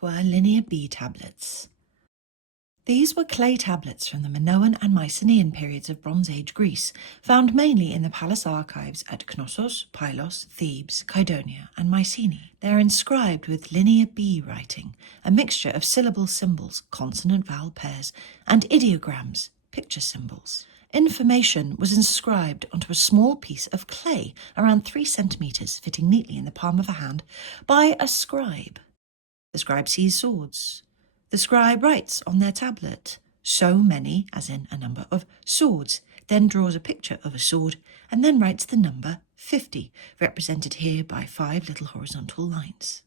were Linear B tablets. These were clay tablets from the Minoan and Mycenaean periods of Bronze Age Greece, found mainly in the palace archives at Knossos, Pylos, Thebes, Kydonia and Mycenae. They are inscribed with Linear B writing, a mixture of syllable symbols, consonant-vowel pairs, and ideograms, picture symbols. Information was inscribed onto a small piece of clay, around 3 centimetres, fitting neatly in the palm of a hand, by a scribe. The scribe sees swords. The scribe writes on their tablet, so many, as in a number of swords, then draws a picture of a sword, and then writes the number 50, represented here by 5 little horizontal lines.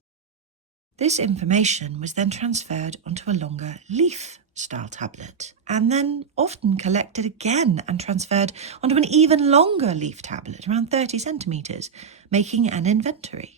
This information was then transferred onto a longer leaf-style tablet, and then often collected again and transferred onto an even longer leaf tablet, around 30 centimetres, making an inventory.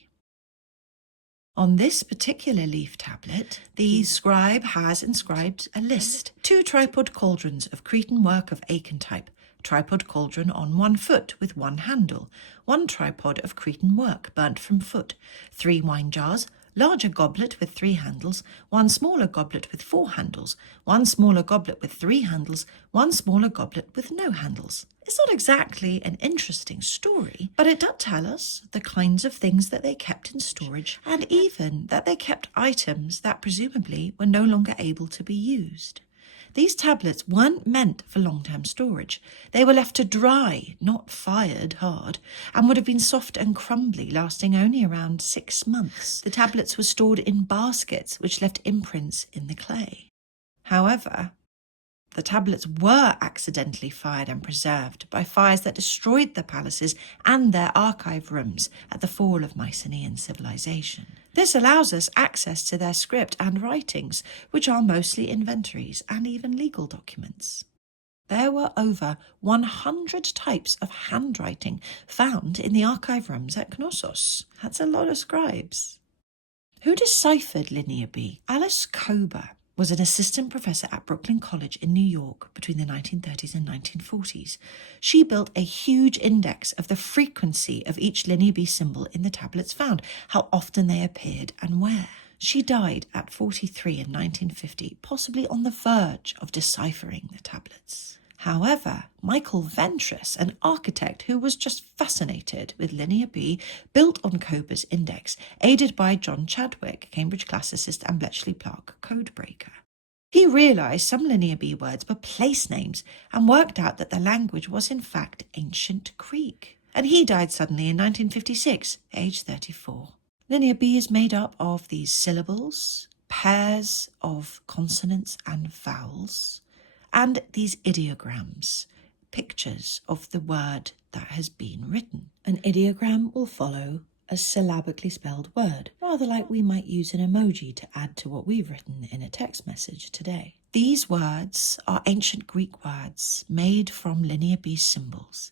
On this particular leaf tablet, the scribe has inscribed a list: 2 tripod cauldrons of Cretan work of Achen type, tripod cauldron on 1 foot with 1 handle, 1 tripod of Cretan work burnt from foot, 3 wine jars, larger goblet with 3 handles, 1 smaller goblet with 4 handles, 1 smaller goblet with 3 handles, 1 smaller goblet with no handles. It's not exactly an interesting story, but it does tell us the kinds of things that they kept in storage, and even that they kept items that presumably were no longer able to be used. These tablets weren't meant for long-term storage. They were left to dry, not fired hard, and would have been soft and crumbly, lasting only around 6 months. The tablets were stored in baskets, which left imprints in the clay. However, the tablets were accidentally fired and preserved by fires that destroyed the palaces and their archive rooms at the fall of Mycenaean civilization. This allows us access to their script and writings, which are mostly inventories and even legal documents. There were over 100 types of handwriting found in the archive rooms at Knossos. That's a lot of scribes. Who deciphered Linear B? Alice Kober was an assistant professor at Brooklyn College in New York between the 1930s and 1940s. She built a huge index of the frequency of each Linear B symbol in the tablets found, how often they appeared and where. She died at 43 in 1950, possibly on the verge of deciphering the tablets. However, Michael Ventris, an architect who was just fascinated with Linear B, built on Kober's index, aided by John Chadwick, Cambridge classicist and Bletchley Park codebreaker. He realised some Linear B words were place names and worked out that the language was in fact ancient Greek. And he died suddenly in 1956, aged 34. Linear B is made up of these syllables, pairs of consonants and vowels, and these ideograms, pictures of the word that has been written. An ideogram will follow a syllabically spelled word, rather like we might use an emoji to add to what we've written in a text message today. These words are ancient Greek words made from Linear B symbols,